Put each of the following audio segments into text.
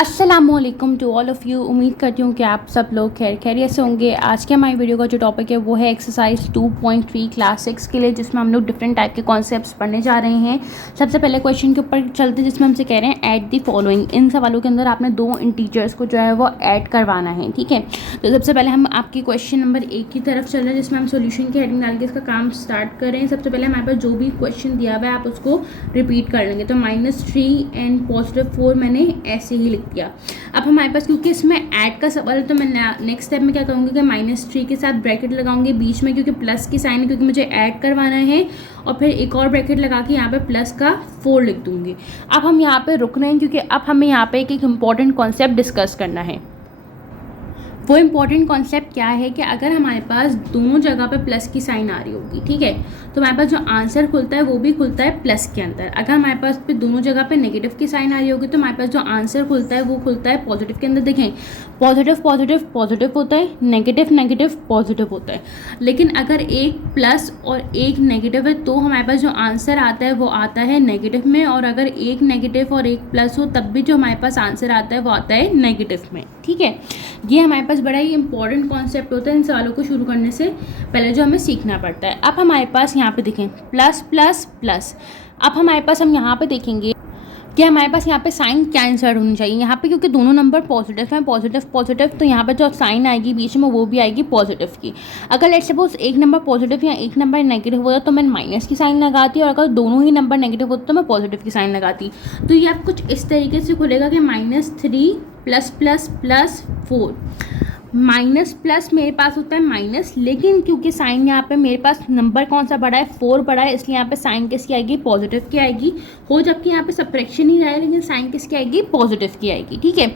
अस्सलामुअलैकुम to all of you. उम्मीद करती हूँ कि आप सब लोग खैरियत से होंगे। आज के हमारी वीडियो का जो टॉपिक है वो है एक्सरसाइज 2.3 क्लास 6 के लिए, जिसमें हम लोग डिफरेंट टाइप के कॉन्सेप्ट्स पढ़ने जा रहे हैं। सबसे पहले क्वेश्चन के ऊपर चलते, जिसमें हमसे कह रहे हैं ऐड द फॉलोइंग। इन सवालों के अंदर आपने दो इंटीजर्स को जो है वो ऐड करवाना है, ठीक है। तो सबसे पहले हम आपकी क्वेश्चन नंबर 1 की तरफ चल रहे हैं, जिसमें हम सोल्यूशन की हेडिंग डाल के इसका काम स्टार्ट कर रहे हैं। सबसे पहले हमारे पास जो भी क्वेश्चन दिया हुआ है आप उसको रिपीट कर लेंगे। तो -3 एंड +4 मैंने ऐसे ही लिख दिया। अब हमारे पास क्योंकि इसमें ऐड का सवाल है तो मैं नेक्स्ट स्टेप में क्या करूँगी कि -3 के साथ ब्रैकेट लगाऊंगी बीच में, क्योंकि प्लस की साइन है, क्योंकि मुझे ऐड करवाना है। और फिर एक और ब्रैकेट लगा के यहाँ पे प्लस का 4 लिख दूंगी। अब हम यहाँ पे रुक रहे हैं क्योंकि अब हमें यहाँ पे एक इंपॉर्टेंट कॉन्सेप्ट डिस्कस करना है। वो इम्पॉर्टेंट कॉन्सेप्ट क्या है कि अगर हमारे पास दोनों जगह पे प्लस की साइन आ रही होगी, ठीक है, तो हमारे पास जो आंसर खुलता है वो भी खुलता है प्लस के अंदर। अगर हमारे पास पे दोनों जगह पे नेगेटिव की साइन आ रही होगी तो हमारे पास जो आंसर खुलता है वो खुलता है पॉजिटिव के अंदर। देखें, पॉजिटिव पॉजिटिव पॉजिटिव होता है, नेगेटिव नेगेटिव पॉजिटिव होता है। लेकिन अगर एक प्लस और एक नेगेटिव है तो हमारे पास जो आंसर आता है वो आता है नेगेटिव में, और अगर एक नेगेटिव और एक प्लस हो तब भी जो हमारे पास आंसर आता है वो आता है नेगेटिव में, ठीक है। ये हमारे पास बड़ा ही इंपॉर्टेंट कॉन्सेप्ट होता है इन सवालों को शुरू करने से पहले, जो हमें सीखना पड़ता है। अब हमारे पास यहाँ पे देखें प्लस प्लस प्लस। अब हमारे पास हम यहाँ पे देखेंगे कि हमारे पास यहाँ पे साइन क्या इंसर्ट होनी चाहिए यहाँ पे, क्योंकि दोनों नंबर पॉजिटिव हैं, पॉजिटिव पॉजिटिव, तो यहाँ पे जो साइन आएगी बीच में वो भी आएगी पॉजिटिव की। अगर लेट्स सपोज एक नंबर पॉजिटिव या एक नंबर नेगेटिव होता तो मैं माइनस की साइन लगाती, और अगर दोनों ही नंबर नेगेटिव होते तो मैं पॉजिटिव की साइन लगाती। तो ये आप कुछ इस तरीके से खुलेगा कि -3 ++++4 माइनस प्लस मेरे पास होता है माइनस, लेकिन क्योंकि साइन यहाँ पे मेरे पास नंबर कौन सा बड़ा है, 4 बड़ा है, इसलिए यहाँ पे साइन किसकी आएगी, पॉजिटिव की आएगी। हो जबकि यहाँ पे सब्ट्रैक्शन ही रहा है लेकिन साइन किसकी आएगी, पॉजिटिव की आएगी, ठीक है।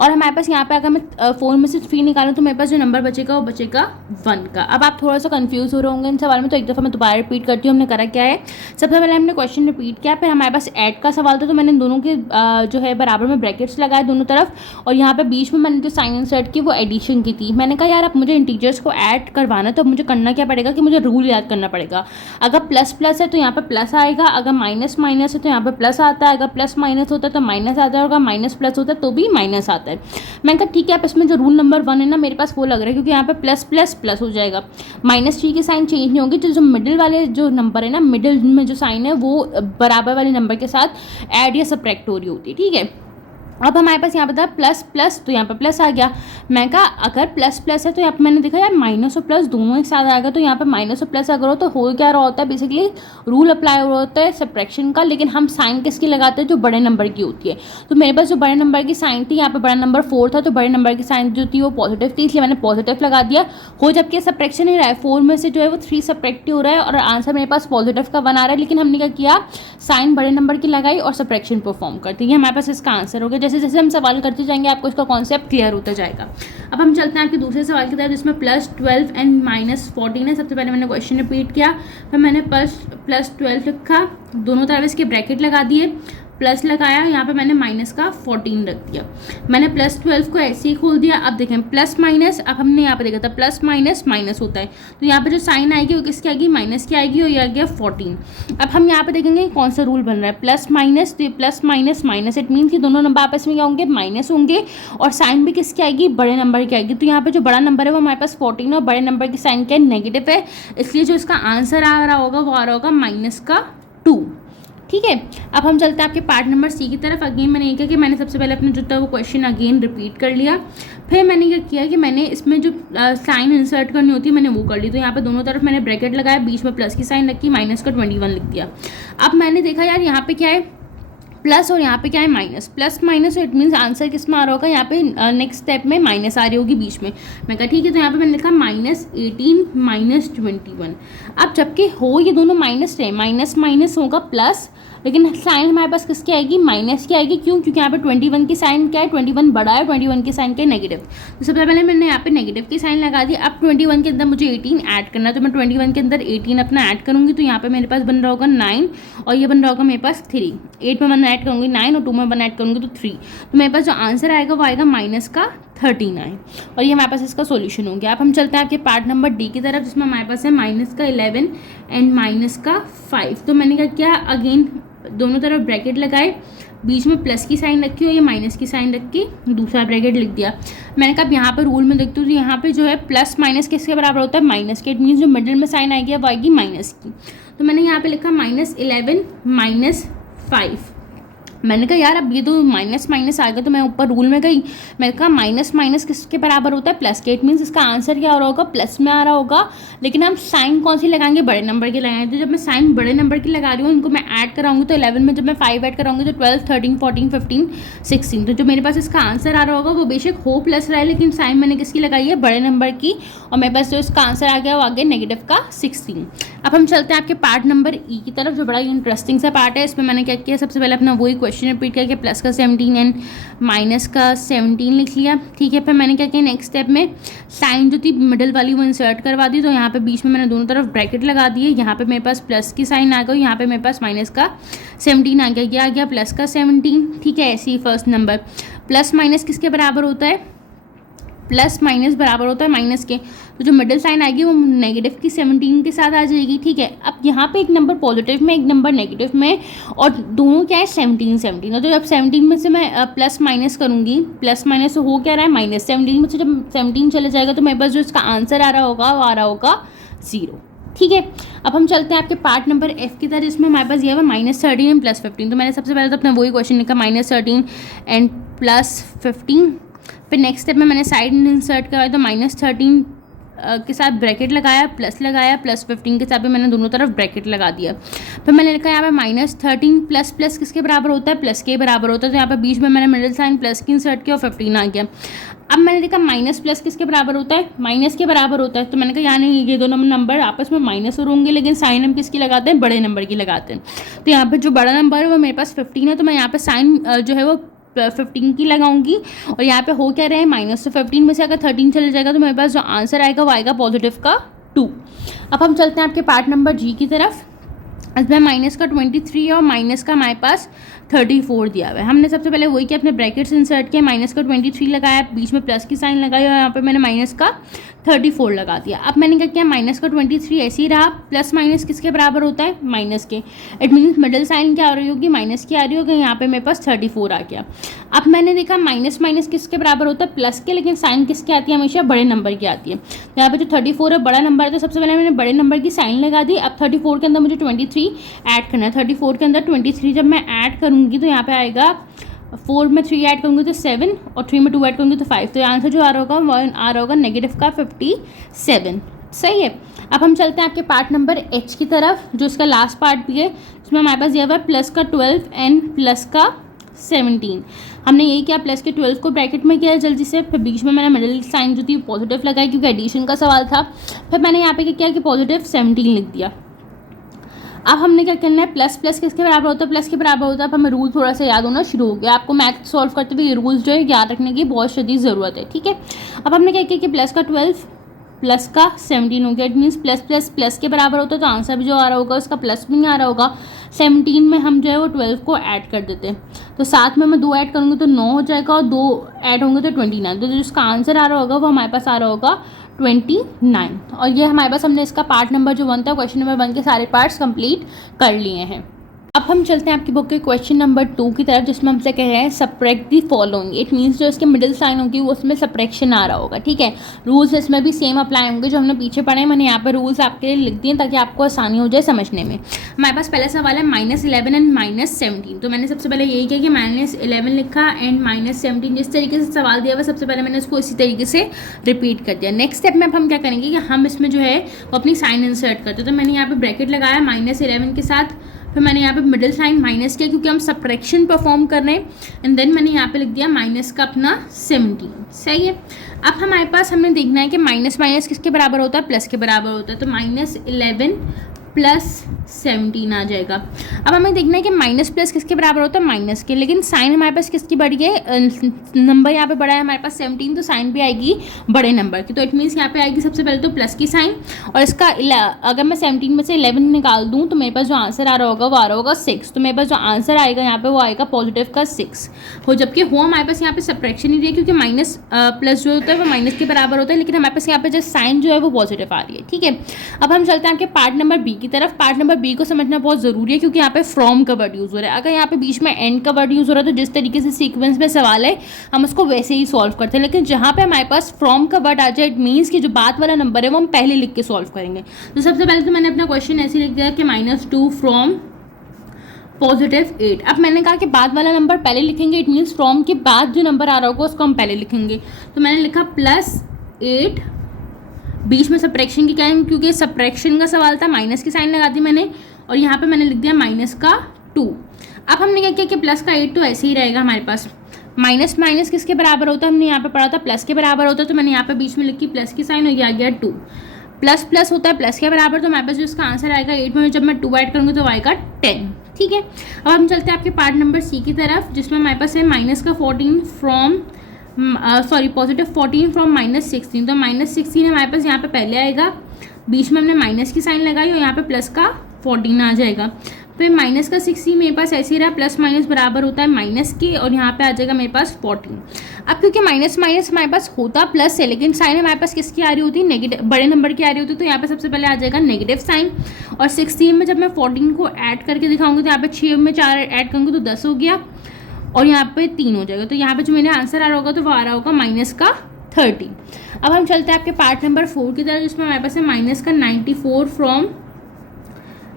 और हमारे पास यहाँ पे अगर मैं 4 में से 3 निकालूँ तो मेरे पास जो नंबर बचेगा वो बचेगा 1 का। अब आप थोड़ा सा कन्फ्यूज हो रहे होंगे इन सवाल में, तो एक दफ़ा मैं दोबारा रिपीट करती हूँ हमने करा क्या है। सबसे पहले हमने क्वेश्चन रिपीट किया, फिर हमारे पास ऐड का सवाल था तो मैंने दोनों के जो है बराबर में ब्रैकेट्स लगाए दोनों तरफ, और यहाँ पे बीच में मैंने जो साइन इंसर्ट की वो एडिशन की थी। मैंने कहा यार अब मुझे इंटीजर्स को ऐड करवाना है तो मुझे करना क्या पड़ेगा कि मुझे रूल याद करना पड़ेगा। अगर प्लस प्लस है तो यहाँ पे प्लस आएगा, अगर माइनस माइनस है तो यहाँ पे प्लस आता है, अगर प्लस माइनस होता है तो माइनस आता है, और अगर माइनस प्लस होता है तो भी माइनस आता है। मैंने कहा ठीक है, अब इसमें जो रूल नंबर 1 है ना मेरे पास वो लग रहा है, क्योंकि यहाँ पे प्लस प्लस प्लस हो जाएगा। -3 की साइन चेंज नहीं होगी, तो जो मिडिल वाले जो नंबर है ना, मिडिल में जो साइन है वो बराबर वाले नंबर के साथ ऐड या सब्ट्रैक्ट हो रही होती है, ठीक है। अब हमारे पास यहाँ पे था प्लस प्लस, तो यहाँ पे प्लस आ गया। मैं कहा अगर प्लस प्लस है तो यहाँ पे मैंने देखा यार माइनस और प्लस दोनों एक साथ आएगा, तो यहाँ पे माइनस और प्लस अगर हो तो हो क्या रहा होता है, बेसिकली रूल अप्लाई हो रहा होता है सब्ट्रैक्शन का, लेकिन हम साइन किसकी लगाते हैं, जो बड़े नंबर की होती है। तो मेरे पास जो बड़े नंबर की साइन थी, यहाँ पे बड़ा नंबर 4 था, तो बड़े नंबर की साइन जो थी वो पॉजिटिव थी, इसलिए मैंने पॉजिटिव लगा दिया। हो जबकि सब्ट्रैक्शन ही रहा है, 4 में से जो है वो 3 सब्ट्रैक्ट हो रहा है, और आंसर मेरे पास पॉजिटिव का 1 आ रहा है, लेकिन हमने क्या किया, साइन बड़े नंबर की लगाई और सब्ट्रैक्शन परफॉर्म करती है। हमारे पास इसका आंसर हो गया। जैसे जैसे हम सवाल करते जाएंगे आपको इसका कॉन्सेप्ट क्लियर होता जाएगा। अब हम चलते हैं आपके दूसरे सवाल की तरफ, जिसमें +12 एंड -14 है। सबसे पहले मैंने क्वेश्चन रिपीट किया, फिर मैंने +12 लिखा, दोनों तरफ इसके ब्रैकेट लगा दिए, प्लस लगाया, यहाँ पे मैंने -14 रख दिया। मैंने +12 को ऐसे ही खोल दिया। अब देखें प्लस माइनस, अब हमने यहाँ पे देखा था प्लस माइनस माइनस होता है, तो यहाँ पे जो साइन आएगी वो किसकी आएगी, माइनस की आएगी, और ये आ गया 14। अब हम यहाँ पे देखेंगे कौन सा रूल बन रहा है, प्लस माइनस, तो ये plus minus minus, it mean कि दोनों नंबर आपस में क्या होंगे, माइनस होंगे, और साइन भी किसकी आएगी, बड़े नंबर की आएगी। तो यहाँ पे जो बड़ा नंबर है वो हमारे पास 14 और बड़े नंबर की साइन क्या है, नेगेटिव है, इसलिए जो इसका आंसर आ रहा होगा वो आ रहा होगा -2, ठीक है। अब हम चलते हैं आपके पार्ट नंबर सी की तरफ। अगेन मैंने ये किया कि मैंने सबसे पहले अपना जो था वो क्वेश्चन अगेन रिपीट कर लिया, फिर मैंने क्या किया कि मैंने इसमें जो साइन इंसर्ट करनी होती है मैंने वो कर ली। तो यहाँ पे दोनों तरफ मैंने ब्रैकेट लगाया, बीच में प्लस की साइन रखी, माइनस का 21 लिख दिया। अब मैंने देखा यार यहाँ पे क्या है, प्लस और यहाँ पे क्या है minus, plus minus, it means answer किस में आ रहा होगा, यहाँ पे नेक्स्ट स्टेप में माइनस आ रही होगी बीच में। मैं कहा ठीक है, तो यहाँ पे मैंने लिखा -18 -21। अब जबकि हो ये दोनों माइनस है, माइनस माइनस होगा प्लस, लेकिन साइन हमारे पास किसकी आएगी, माइनस की आएगी। क्यों, क्योंकि यहाँ पे 21 की साइन क्या है, 21 बड़ा है, 21 की साइन क्या है, नेगेटिव। तो सबसे पहले मैंने यहाँ पे नेगेटिव की साइन लगा दी। अब 21 के अंदर मुझे 18 ऐड करना है, तो मैं 21 के अंदर 18 अपना ऐड करूँगी, तो यहाँ पे मेरे पास बन रहा होगा 9, और ये बन रहा होगा मेरे पास 3। 8 में मैं ऐड करूँगी 9 और 2 में 1 ऐड करूँगी तो 3। तो मेरे पास जो आंसर आएगा वो आएगा -39, और ये हमारे पास इसका सोल्यूशन हो गया। अब हम चलते हैं आपके पार्ट नंबर डी की तरफ, जिसमें हमारे पास है -11 एंड -5। तो मैंने क्या किया, अगेन दोनों तरफ ब्रैकेट लगाए, बीच में प्लस की साइन रखी और ये माइनस की साइन रख के दूसरा ब्रैकेट लिख दिया। मैंने कहा अब यहाँ पर रूल में देखते हो तो यहाँ पे जो है प्लस माइनस किसके बराबर होता है, माइनस के। इट मीन्स जो मिडिल में साइन आएगी वो आएगी माइनस की। तो मैंने यहाँ पे लिखा -11 -5। मैंने कहा यार अब ये तो माइनस माइनस आ गया, तो मैं ऊपर रूल में गई, मैंने कहा माइनस माइनस किसके बराबर होता है, प्लस के। इट मीन्स इसका आंसर क्या हो रहा होगा, प्लस में आ रहा होगा। लेकिन हम साइन कौन सी लगाएंगे, बड़े नंबर की लगाएंगे। तो जब मैं साइन बड़े नंबर की लगा रही हूँ, इनको मैं ऐड कराऊंगी तो 11 में जब मैं 5 ऐड कराऊंगी तो 12 13 14 15 16। तो जो मेरे पास इसका आंसर आ रहा होगा वो बेशक हो प्लस रहा है, लेकिन साइन मैंने किसकी लगाई है, बड़े नंबर की। और मेरे पास जो इसका आंसर आ गया वो आ गया नेगेटिव का 16। अब हम चलते हैं आपके पार्ट नंबर ई की तरफ, जो बड़ा इंटरेस्टिंग सा पार्ट है। इसमें मैंने क्या किया, सबसे पहले अपना वही क्वेश्चन रिपीट करके प्लस का 17 एंड माइनस का 17 लिख लिया। ठीक है, फिर मैंने क्या किया, नेक्स्ट स्टेप में साइन जो थी मिडिल वाली वो इंसर्ट करवा दी। तो यहाँ पे बीच में मैंने दोनों तरफ ब्रैकेट लगा दिए। यहाँ पे मेरे पास प्लस की साइन आ गई, यहाँ पे मेरे पास माइनस का 17 आ गया। क्या आ गया, प्लस का 17। ठीक है, ऐसे ही फर्स्ट नंबर प्लस माइनस किसके बराबर होता है, प्लस माइनस बराबर होता है माइनस के। तो जो मिडिल साइन आएगी वो नेगेटिव की 17 के साथ आ जाएगी। ठीक है, अब यहाँ पे एक नंबर पॉजिटिव में एक नंबर नेगेटिव में, और दोनों क्या है 17 17। तो जब 17 में से मैं प्लस माइनस करूँगी, प्लस माइनस हो क्या रहा है माइनस, 17 में से जब 17 चले जाएगा तो मेरे पास जो इसका आंसर आ रहा होगा वो आ रहा होगा 0। ठीक है, अब हम चलते हैं आपके पार्ट नंबर एफ की तरह, जिसमें हमारे पास ये है -13 एंड +15। तो मैंने सबसे पहले तो अपना वही क्वेश्चन लिखा -13 एंड +15। फिर नेक्स्ट स्टेप में मैंने साइड इंसर्ट करवाया, तो -13 के साथ ब्रैकेट लगाया, प्लस लगाया, +15 के साथ भी मैंने दोनों तरफ ब्रैकेट लगा दिया। फिर मैंने लिखा यहाँ पे -13 प्लस प्लस किसके बराबर होता है, प्लस के बराबर होता है। तो यहाँ पे बीच में मैंने मिडिल साइन प्लस की इंसर्ट किया और 15 आ गया। अब मैंने देखा माइनस प्लस किसके बराबर होता है, माइनस के बराबर होता है। तो मैंने कहा यानी ये दोनों नंबर आपस में माइनस और होंगे, लेकिन साइन हम किसकी लगाते हैं, बड़े नंबर की लगाते हैं। तो यहाँ पे जो बड़ा नंबर है वो मेरे पास 15 है, तो मैं यहाँ पे साइन जो है वो 15 की लगाऊंगी। और यहाँ पे हो क्या रहे हैं माइनस, तो 15 में से अगर 13 चले जाएगा तो मेरे पास जो आंसर आएगा वो आएगा पॉजिटिव का 2। अब हम चलते हैं आपके पार्ट नंबर जी की तरफ। इसमें माइनस का 23 और माइनस का हमारे पास 34 दिया हुआ है। हमने सबसे पहले वही किया, अपने ब्रैकेट्स इंसर्ट किया, माइनस का 23 लगाया, बीच में प्लस की साइन लगाई और यहाँ पे मैंने माइनस का 34 लगा दिया। अब मैंने क्या किया, माइनस का 23 ऐसे ही रहा, प्लस माइनस किसके बराबर होता है, माइनस के। इट मीन्स मिडिल साइन क्या आ रही होगी, माइनस की आ रही होगी। यहाँ पे मेरे पास 34 आ गया। अब मैंने देखा माइनस माइनस किसके बराबर होता है, प्लस के, लेकिन साइन किसकी आती है, हमेशा बड़े नंबर की आती है। यहाँ पे जो 34 है बड़ा नंबर है, तो सबसे पहले मैंने बड़े नंबर की साइन लगा दी। अब 34 के अंदर मुझे 23 ऐड करना है। 34 के अंदर 23 जब मैं ऐड करूँगी तो यहाँ पे आएगा 4 में 3 ऐड करूँगी तो 7 और 3 में 2 ऐड करूँगी तो 5। तो आंसर जो आ रहा होगा वो आ रहा होगा नेगेटिव का 57। सही है। अब हम चलते हैं आपके पार्ट नंबर एच की तरफ, जो इसका लास्ट पार्ट भी है। इसमें हमारे पास यह हुआ प्लस का 12 एंड प्लस का 17। हमने यही किया, प्लस के 12 को ब्रैकेट में किया जल्दी से, फिर बीच में मैंने मिडिल साइन जो थी पॉजिटिव लगाई क्योंकि एडिशन का सवाल था। फिर मैंने यहाँ पे क्या किया कि पॉजिटिव 17 लिख दिया। अब हमने क्या करना है, प्लस प्लस किसके बराबर होता है, प्लस के बराबर होता है। अब हमें रूल थोड़ा सा याद होना शुरू हो गया। आपको मैथ सॉल्व करते हुए ये रूल्स जो है याद रखने की बहुत शदीद ज़रूरत है। ठीक है, अब हमने क्या किया कि प्लस का 12 प्लस का 17 हो गया। It means plus plus plus के बराबर होता है, तो आंसर भी जो आ रहा होगा उसका प्लस भी नहीं आ रहा होगा। 17 में हम जो है वो 12 को ऐड कर देते हैं, तो साथ में मैं 2 ऐड करूँगी तो 9 हो जाएगा और 2 ऐड होंगे तो 29। तो जो इसका आंसर आ रहा होगा वो हमारे पास आ रहा होगा 29। और ये हमारे पास हमने इसका पार्ट नंबर जो 1 था, क्वेश्चन नंबर 1 के सारे पार्ट्स कंप्लीट कर लिए हैं। अब हम चलते हैं आपकी बुक के क्वेश्चन नंबर 2 की तरफ, जिसमें हमसे कह रहे हैं subtract the following. It means जो इसके मिडिल साइन होगी वो उसमें सब्ट्रैक्शन आ रहा होगा। ठीक है, रूल्स इसमें भी सेम अप्लाई होंगे जो हमने पीछे पढ़े हैं। मैंने यहाँ पे रूल्स आपके लिए लिख दिए ताकि आपको आसानी हो जाए समझने में। हमारे पास पहला सवाल है -11 एंड -17। तो मैंने सबसे पहले यही किया कि -11 लिखा एंड -17। जिस तरीके से सवाल दिया हुआ सबसे पहले मैंने उसको इसी तरीके से रिपीट कर दिया। नेक्स्ट स्टेप में अब हम क्या करेंगे कि हम इसमें जो है वो अपनी साइन इंसर्ट करते हैं। तो मैंने यहाँ पे ब्रैकेट लगाया -11 के साथ, फिर मैंने यहाँ पे मिडिल साइन माइनस किया क्योंकि हम सब्ट्रैक्शन परफॉर्म कर रहे हैं, एंड देन मैंने यहाँ पे लिख दिया माइनस का अपना 17। सही है। अब हमारे पास हमने देखना है कि माइनस माइनस किसके बराबर होता है, प्लस के बराबर होता है। तो -11 प्लस 17 आ जाएगा। अब हमें देखना है कि माइनस प्लस किसके बराबर होता है, माइनस के, लेकिन साइन हमारे पास किसकी बढ़ी है, नंबर यहाँ पे बड़ा है हमारे पास 17, तो साइन भी आएगी बड़े नंबर की। तो इट मीन्स यहाँ पे आएगी सबसे पहले तो प्लस की साइन, और इसका अगर मैं 17 में से 11 निकाल दूँ तो मेरे पास जो आंसर आ रहा होगा वो आ रहा होगा 6। तो मेरे पास जो आंसर आएगा यहाँ पे वो आएगा पॉजिटिव का 6 हो, जबकि हो हमारे पास यहाँ पे सब्ट्रैक्शन नहीं दिया क्योंकि माइनस प्लस जो होता है वो माइनस के बराबर होता है, लेकिन हमारे पास यहाँ पे जो साइन जो है वो पॉजिटिव आ रही है। ठीक है, अब हम चलते हैं आपके पार्ट नंबर बी की तरफ। पार्ट नंबर बी को समझना बहुत ज़रूरी है क्योंकि यहाँ पे फ्रॉम का वर्ड यूज़ हो रहा है। अगर यहाँ पे बीच में एंड का वर्ड यूज़ हो रहा है तो जिस तरीके से सीक्वेंस में सवाल है हम उसको वैसे ही सॉल्व करते हैं, लेकिन जहाँ पे हमारे पास फ्रॉम का वर्ड आ जाए इट मीन्स कि जो बात वाला नंबर है वो हम पहले लिख के सॉल्व करेंगे। तो सबसे पहले तो मैंने अपना क्वेश्चन ऐसे लिख दिया कि -2 फ्रॉम +8। अब मैंने कहा कि बाद वाला नंबर पहले लिखेंगे, इट मीन्स फ्रॉम के बाद जो नंबर आ रहा होगा उसको हम पहले लिखेंगे। तो मैंने लिखा +8, बीच में सब्ट्रैक्शन की क्या है क्योंकि सब्ट्रैक्शन का सवाल था, माइनस की साइन लगा दी मैंने और यहाँ पे मैंने लिख दिया -2। अब हमने क्या किया कि प्लस का 8 तो ऐसे ही रहेगा हमारे पास। माइनस माइनस किसके बराबर होता है, हमने यहाँ पे पढ़ा था प्लस के बराबर होता है, तो मैंने यहाँ पे बीच में लिखी प्लस की साइन और ये आ गया 2। प्लस प्लस होता है प्लस के बराबर, तो हमारे पास जो इसका आंसर आएगा 8 में जब मैं 2 ऐड करूँगी तो आएगा 10। ठीक है, अब हम चलते हैं आपके पार्ट नंबर सी की तरफ जिसमें हमारे पास है -14 फ्रॉम +14 फ्रॉम -16। तो -16 हमारे पास यहाँ पे पहले आएगा, बीच में हमने माइनस की साइन लगाई और यहाँ पे प्लस का 14 आ जाएगा। फिर माइनस का 16 मेरे पास ऐसे ही रहा, प्लस माइनस बराबर होता है माइनस के और यहाँ पे आ जाएगा मेरे पास 14। अब क्योंकि माइनस माइनस हमारे पास होता प्लस है लेकिन साइन हमारे पास किसकी आ रही होती है, नेगेटिव, बड़े नंबर की आ रही होती है, तो यहाँ पे सबसे पहले आ जाएगा नेगेटिव साइन। और 16 में जब मैं 14 को ऐड करके दिखाऊंगी तो यहाँ पे 6 में 4 ऐड करूँगी तो 10 हो गया और यहाँ पे 3 हो जाएगा। तो यहाँ पे जो मेरा आंसर आ रहा होगा तो वो आ रहा होगा -30। अब हम चलते हैं आपके पार्ट नंबर 4 की तरफ जिसमें हमारे पास है -94 फ्रॉम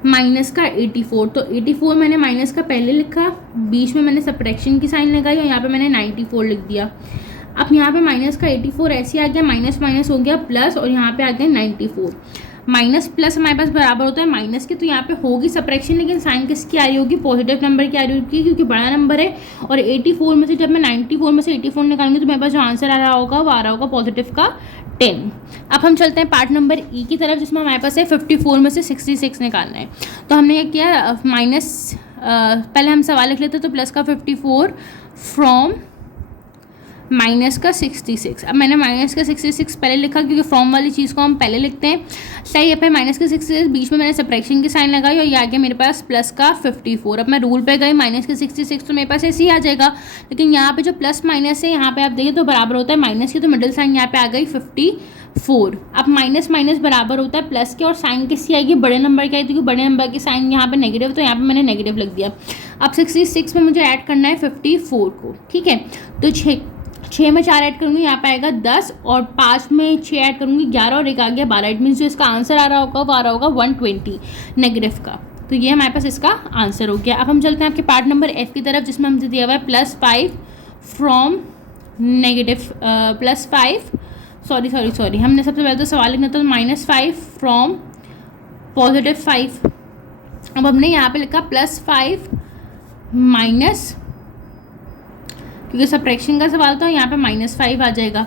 -84। तो 84 मैंने माइनस का पहले लिखा, बीच में मैंने सब्ट्रैक्शन की साइन लगाई और यहाँ पे मैंने 94 लिख दिया। अब यहाँ पे माइनस का 84 ऐसे आ गया, माइनस माइनस हो गया प्लस और यहाँ पे आ गया 94। माइनस प्लस हमारे पास बराबर होता है माइनस के, तो यहाँ पे होगी सब्ट्रैक्शन लेकिन साइन किसकी आ रही होगी, पॉजिटिव नंबर की आ रही होगी क्योंकि बड़ा नंबर है। और 84 में से जब मैं 94 में से 84 निकालूंगी तो मेरे पास जो आंसर आ रहा होगा वो आ रहा होगा पॉजिटिव का 10। अब हम चलते हैं पार्ट नंबर ई की तरफ जिसमें हमारे पास है 54 में से 66 निकालना है। तो हमने क्या किया, पहले हम सवाल लिख लेते तो प्लस का 54 फ्रॉम माइनस का 66। अब मैंने माइनस का 66 पहले लिखा क्योंकि फ्रॉम वाली चीज़ को हम पहले लिखते हैं। सही है, पे माइनस का 66 बीच में मैंने सब्ट्रैक्शन की साइन लगाई और ये आ गया मेरे पास प्लस का 54। अब मैं रूल पे गई, माइनस का 66 तो मेरे पास ऐसे ही आ जाएगा, लेकिन यहाँ पे जो प्लस माइनस है यहाँ पे आप देखिए तो बराबर होता है माइनस की, तो मिडिल साइन यहाँ पे आ गई 54। अब माइनस माइनस बराबर होता है प्लस के और साइन किसकी आएगी, बड़े नंबर की आएगी क्योंकि बड़े नंबर की साइन यहाँ पे नेगेटिव, तो यहाँ पे मैंने नेगेटिव लिख दिया। अब 66 में मुझे ऐड करना है 54 को। ठीक है, तो 6 में 4 ऐड करूँगी यहाँ पे आएगा 10 और 5 में 6 ऐड करूँगी 11 और एक आ गया 12। इट मीन्स जो इसका आंसर आ रहा होगा वो आ रहा होगा 120 नेगेटिव का। तो ये हमारे पास इसका आंसर हो गया। अब हम चलते हैं आपके पार्ट नंबर एफ की तरफ जिसमें हमसे दिया हुआ है +5 फ्रॉम नेगेटिव सॉरी हमने सबसे पहले तो सवाल लिखना था -5 फ्रॉम +5। अब हमने यहाँ पे लिखा +5 माइनस, क्योंकि सब्ट्रैक्शन का सवाल था यहाँ पे -5 आ जाएगा।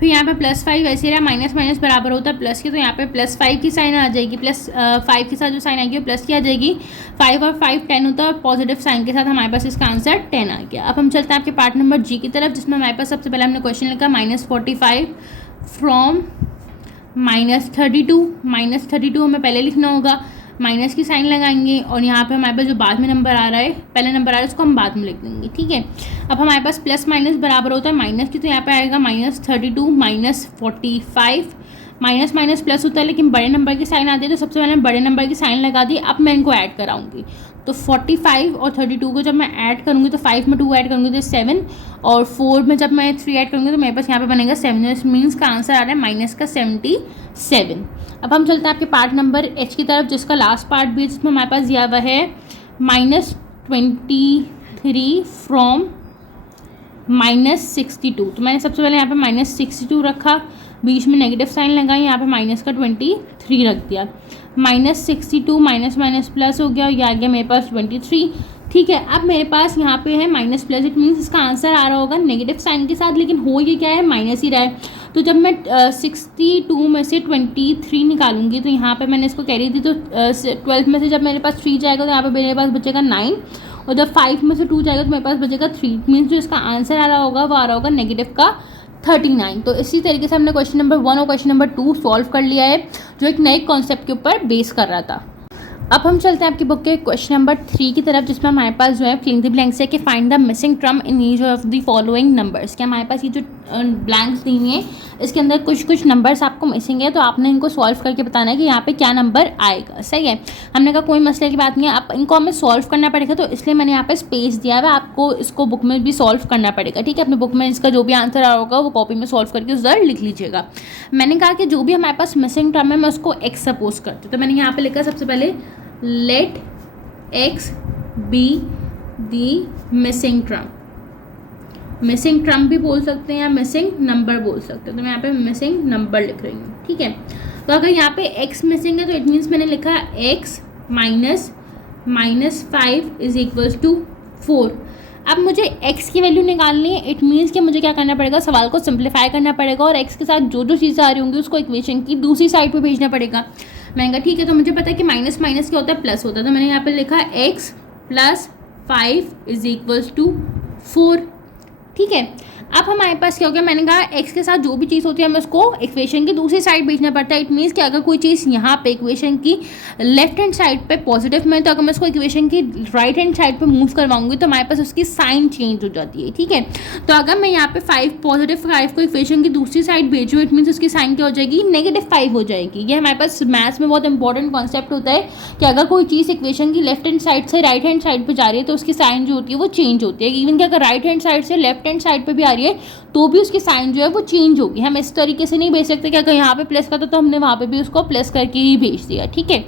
फिर यहाँ पे +5 ऐसे रहा, माइनस माइनस बराबर होता है प्लस के, तो यहाँ पे +5 की साइन आ जाएगी, +5 के साथ जो साइन आएगी वो प्लस की आ जाएगी। 5 और 5 10 होता है और पॉजिटिव साइन के साथ हमारे पास इसका आंसर 10 आ गया। अब हम चलते हैं आपके पार्ट नंबर जी की तरफ जिसमें हमारे पास सबसे पहले हमने क्वेश्चन लिखा -45 फ्रॉम -32 हमें पहले लिखना होगा, माइनस की साइन लगाएंगे और यहाँ पे हमारे पास जो बाद में नंबर आ रहा है, पहले नंबर आ रहा है उसको हम बाद में लिख देंगे। ठीक है, अब हमारे पास प्लस माइनस बराबर होता है माइनस की, तो यहाँ पे आएगा -32 -45। माइनस माइनस प्लस होता है लेकिन बड़े नंबर की साइन आती है, तो सबसे पहले बड़े नंबर की साइन लगा दी। अब मैं इनको ऐड कराऊंगी, तो 45 और 32 को जब मैं ऐड करूँगी तो 5 में 2 ऐड करूँगी तो 7 और 4 में जब मैं 3 ऐड करूँगी तो मेरे पास यहाँ पे बनेगा 7। मीन्स का आंसर आ रहा है -77। अब हम चलते हैं आपके पार्ट नंबर एच की तरफ जिसका लास्ट पार्ट भी जिसमें हमारे पास दिया हुआ है -23 फ्रॉम -62। तो मैंने सबसे पहले यहाँ पे -62 रखा, बीच में नेगेटिव साइन लगाई, यहाँ पे माइनस का 23 रख दिया। -62 माइनस माइनस प्लस हो गया और ये आ गया मेरे पास 23। ठीक है, अब मेरे पास यहाँ पे है माइनस प्लस, इट मीन्स इसका आंसर आ रहा होगा नेगेटिव साइन के साथ, लेकिन हो ये क्या है, माइनस ही रहा है। तो जब मैं 62 में से 23 निकालूंगी तो यहाँ पे मैंने इसको कैरी दी, तो 12 में से जब मेरे पास 3 जाएगा तो यहाँ पे मेरे पास बचेगा 9 और जब 5 में से 2 जाएगा तो मेरे पास बचेगा 3। मीन्स जो इसका आंसर आ रहा होगा वो आ रहा होगा नेगेटिव का 39। तो इसी तरीके से हमने क्वेश्चन नंबर 1 और क्वेश्चन नंबर 2 सॉल्व कर लिया है जो एक नए कॉन्सेप्ट के ऊपर बेस कर रहा था। अब हम चलते हैं आपकी बुक के क्वेश्चन नंबर 3 की तरफ, जिसमें हमारे पास जो है फिलिंग द ब्लैंक्स है कि find the missing term in each of the following numbers. क्या हमारे पास ये जो ब्लैंक्स दी हुई हैं इसके अंदर कुछ नंबर्स आपको मिसिंग है, तो आपने इनको सॉल्व करके बताना है कि यहाँ पे क्या नंबर आएगा। सही है, हमने कहा कोई मसले की बात नहीं है, आप इनको हमें सॉल्व करना पड़ेगा, तो इसलिए मैंने यहाँ पे स्पेस दिया है, आपको इसको बुक में भी सॉल्व करना पड़ेगा। ठीक है, अपने बुक में इसका जो भी आंसर आ रहा होगा वो कॉपी में सॉल्व करके उधर लिख लीजिएगा। मैंने कहा कि जो भी हमारे पास मिसिंग टर्म है मैं उसको एक्स सपोज करती हूँ, तो मैंने यहाँ पे लिखा सबसे पहले let x be the missing term। Missing term भी बोल सकते हैं या मिसिंग नंबर बोल सकते हैं, तो मैं यहाँ पे मिसिंग नंबर लिख रही हूँ। ठीक है, तो अगर यहाँ पे x मिसिंग है तो इट मीन्स मैंने लिखा x -5 इज इक्वल्स टू 4। अब मुझे x की वैल्यू निकालनी है, इट मीन्स कि मुझे क्या करना पड़ेगा, सवाल को सिंप्लीफाई करना पड़ेगा और x के साथ जो जो चीज़ें आ रही होंगी उसको इक्वेशन की दूसरी साइड पे भेजना पड़ेगा। मैंने कहा ठीक है, तो मुझे पता है कि माइनस माइनस क्या होता है, प्लस होता है, तो मैंने यहाँ पे लिखा x + 5 इज इक्वल्स टू 4। ठीक है, अब हमारे पास क्या हो गया, मैंने कहा x के साथ जो भी चीज़ होती है हमें उसको इक्वेशन की दूसरी साइड भेजना पड़ता है। इट मीन्स कि अगर कोई चीज़ यहाँ पे इक्वेशन की लेफ्ट हैंड साइड पे पॉजिटिव में, तो अगर मैं उसको इक्वेशन की राइट हैंड साइड पे मूव करवाऊंगी तो हमारे पास उसकी साइन चेंज हो जाती है। ठीक है, तो अगर मैं यहाँ पे +5 को इक्वेशन की दूसरी साइड भेजूँ, इट मीन्स उसकी साइन क्या हो जाएगी, -5 हो जाएगी। ये हमारे पास मैथ्स में बहुत इंपॉर्टेंट कॉन्सेप्ट होता है कि अगर कोई चीज़ इक्वेशन की लेफ्ट हैंड साइड से राइट हैंड साइड पर जा रही है तो उसकी साइन जो होती है वो चेंज होती है। इवन कि अगर राइट हैंड साइड से लेफ्ट हैंड साइड पर भी आ रही है तो भी उसकी साइन जो है वो चेंज होगी। हम इस तरीके से नहीं भेज सकते कि अगर यहाँ पे प्लस करता तो हमने वहाँ पे भी उसको प्लस करके ही भेज दिया। ठीक है,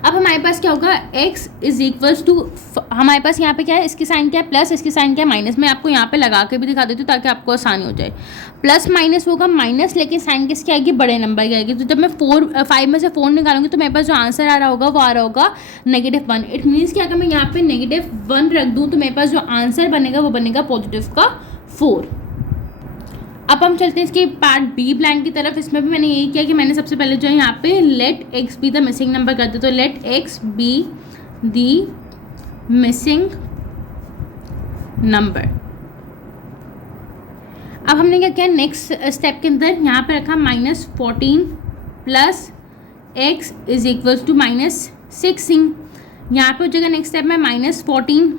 अब हमारे पास क्या होगा, x इज इक्वल्स टू, हमारे पास यहाँ पे क्या है, इसकी साइन क्या है प्लस, इसकी साइन क्या है माइनस। मैं आपको यहाँ पे लगा के भी दिखा देती हूँ ताकि आपको आसानी हो जाए। प्लस माइनस होगा माइनस, लेकिन साइन किसकी आएगी, बड़े नंबर की आएगी। तो जब मैं 5 में से 4 निकालूंगी तो मेरे पास जो आंसर आ रहा होगा वो आ रहा होगा -1। इट मीन्स कि अगर मैं यहाँ पे -1 रख दूँ तो मेरे पास जो आंसर बनेगा वो बनेगा पॉजिटिव का 4। अब हम चलते हैं इसके पार्ट बी ब्लैंक की तरफ। इसमें भी मैंने यही किया कि मैंने सबसे पहले जो है यहाँ पे let x be the missing number करते, तो let x be the missing number. अब हमने क्या किया, नेक्स्ट स्टेप के अंदर यहाँ पे रखा -14 + x इज इक्वल्स टू -16। यहाँ पे हो जाएगा नेक्स्ट स्टेप में -14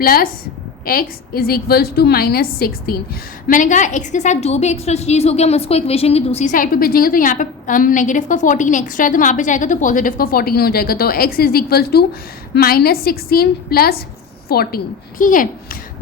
+ x इज इक्वल्स टू -16। मैंने कहा x के साथ जो भी एक्स्ट्रा चीज़ होगी हम उसको इक्वेशन की दूसरी साइड पे भेजेंगे, तो यहाँ पे -14 एक्स्ट्रा है तो वहाँ पे जाएगा तो +14 हो जाएगा, तो x इज इक्वल्स टू -16 + 14। ठीक है,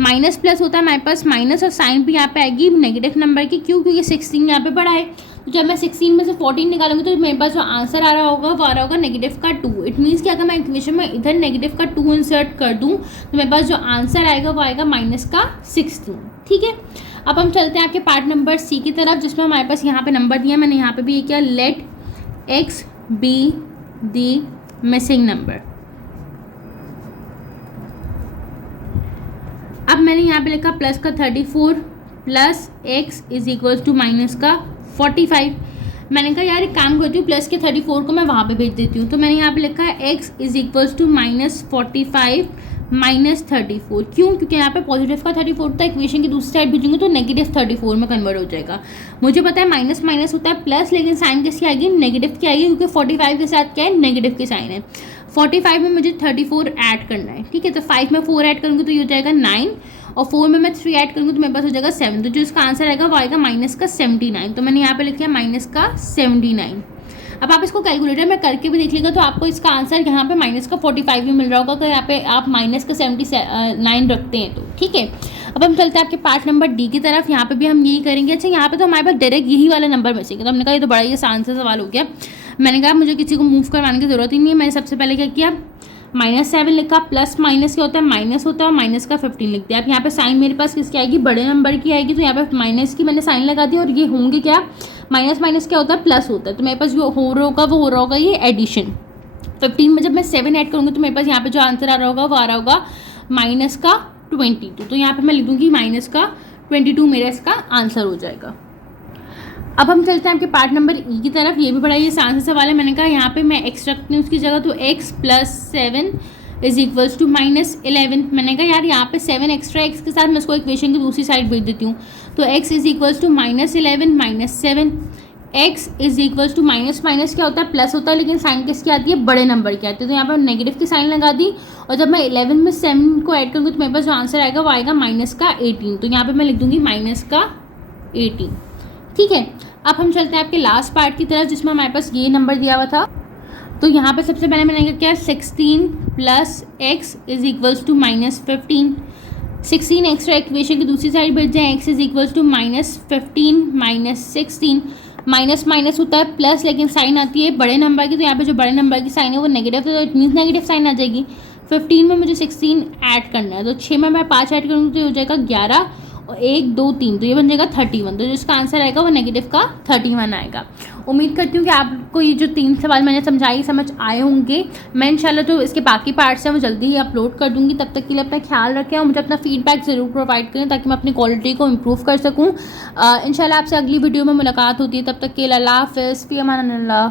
माइनस प्लस होता है हमारे पास माइनस और साइन भी यहाँ पे आएगी नेगेटिव नंबर की, क्यों, क्योंकि 16 यहाँ पे बड़ा है। तो जब मैं 16 में से 14 निकालूंगी तो मेरे पास जो आंसर आ रहा होगा वो आ रहा होगा -2। इट मीन्स कि अगर मैं इक्वेशन में इधर -2 इंसर्ट कर दूँ तो मेरे पास जो आंसर आएगा वो आएगा -16। ठीक है, अब हम चलते हैं आपके पार्ट नंबर सी की तरफ, जिसमें हमारे पास यहाँ पे नंबर दिया, मैंने यहाँ पे भी ये किया, let x be the missing number. अब मैंने यहाँ पे लिखा प्लस का 34 + x is equals to minus का 45। मैंने कहा यार एक काम करती हूँ, प्लस के 34 को मैं वहाँ पे भेज देती हूँ, तो मैंने यहाँ पे लिखा है x इज इक्वल्स टू -45 -34। क्यों, क्योंकि यहाँ पे पॉजिटिव का 34 था, इक्वेशन की दूसरी साइड भेजूंगी तो -34 में कन्वर्ट हो जाएगा। मुझे पता है माइनस माइनस होता है प्लस, लेकिन साइन किसकी आएगी, नेगेटिव की आएगी, क्योंकि 45 के साथ क्या है, नेगेटिव की साइन है। 45 में मुझे 34 ऐड करना है। ठीक है, तो 5 में 4 ऐड करूँगी तो ये हो जाएगा 9, और 4 में मैं 3 ऐड करूँगी तो मेरे पास हो जाएगा 7। तो जो इसका आंसर आएगा वो आएगा -79। तो मैंने यहाँ पे लिखा है -79। अब आप इसको कैलकुलेटर में करके भी देख लीजिएगा तो आपको इसका आंसर यहाँ पे -45 भी मिल रहा होगा, अगर यहाँ पे आप -79 रखते हैं तो। ठीक है, अब हम चलते हैं आपके पार्ट नंबर डी की तरफ। यहाँ पे भी हम यही करेंगे। अच्छा, यहाँ पे तो हमारे पास डायरेक्ट यही वाला नंबर मिसिंग है, तो हमने कहा ये तो बड़ा ही आसान सा सवाल हो गया। मैंने कहा मुझे किसी को मूव करवाने की ज़रूरत ही नहीं है। मैंने सबसे पहले क्या किया, -7 लिखा, प्लस माइनस क्या होता है, माइनस होता है, और माइनस का 15 लिख दिया। अब यहाँ पे साइन मेरे पास किसकी आएगी, बड़े नंबर की आएगी, तो यहाँ पे माइनस की मैंने साइन लगा दिया, और ये होंगे क्या, माइनस माइनस क्या होता है, प्लस होता है। तो मेरे पास जो हो रहा होगा ये एडिशन। 15 में जब मैं 7 ऐड करूँगी तो मेरे पास यहाँ पे जो आंसर आ रहा होगा वो आ रहा होगा -22। तो यहाँ पे मैं लिख दूँगी -22 मेरा इसका आंसर हो जाएगा। अब हम चलते हैं आपके पार्ट नंबर ई की तरफ। ये भी बड़ा ही आसान सा सवाल है। मैंने कहा यहाँ पे मैं एक्स रखती हूँ उसकी जगह, तो x + 7 इज इक्वल्स टू -11। मैंने कहा यार यहाँ पे 7 एक्स्ट्रा एक्स के साथ मैं उसको इक्वेशन की दूसरी साइड भेज देती हूँ, तो x is equals to -11 -7। x is equals to minus minus क्या होता है, प्लस होता है, लेकिन साइन किसकी आती है, बड़े नंबर की आती है। तो यहाँ पर नेगेटिव की साइन लगा दी और जब मैं 11 में 7 को ऐड करूँगी तो मेरे पास जो आंसर आएगा वो आएगा माइनस का 18। तो यहाँ पर मैं लिख दूँगी माइनस का 18। ठीक है, अब हम चलते हैं आपके लास्ट पार्ट की तरफ जिसमें हमारे पास ये नंबर दिया हुआ था। तो यहाँ पे सबसे पहले मैंने क्या, 16 plus x is equals to minus 15। 16 extra equation की दूसरी साइड बढ़ जाए, x is equals to minus 15 minus 16। Minus minus होता है प्लस, लेकिन साइन आती है बड़े नंबर की, तो यहाँ पे जो बड़े नंबर की साइन है वो नेगेटिव, तो इट मीन्स नेगेटिव साइन आ जाएगी। 15 में मुझे 16 ऐड करना है, तो 6 में मैं 5 ऐड करूँगी तो ये हो जाएगा 11 और 1 2 3, तो ये बन जाएगा 31। तो जिसका आंसर आएगा वो नेगेटिव का 31 आएगा। उम्मीद करती हूँ कि आपको ये जो 3 सवाल मैंने समझाई समझ आए होंगे। मैं इंशाल्लाह जो इसके बाकी पार्ट्स हैं वो जल्दी ही अपलोड कर दूँगी। तब तक के लिए अपना ख्याल रखें और मुझे अपना फीडबैक ज़रूर प्रोवाइड करें ताकि मैं अपनी क्वालिटी को इम्प्रूव कर सकूँ। इंशाल्लाह आपसे अगली वीडियो में मुलाकात होती है, तब तक के लिए अल्लाह हाफ़िज़, फ़ी अमान अल्लाह।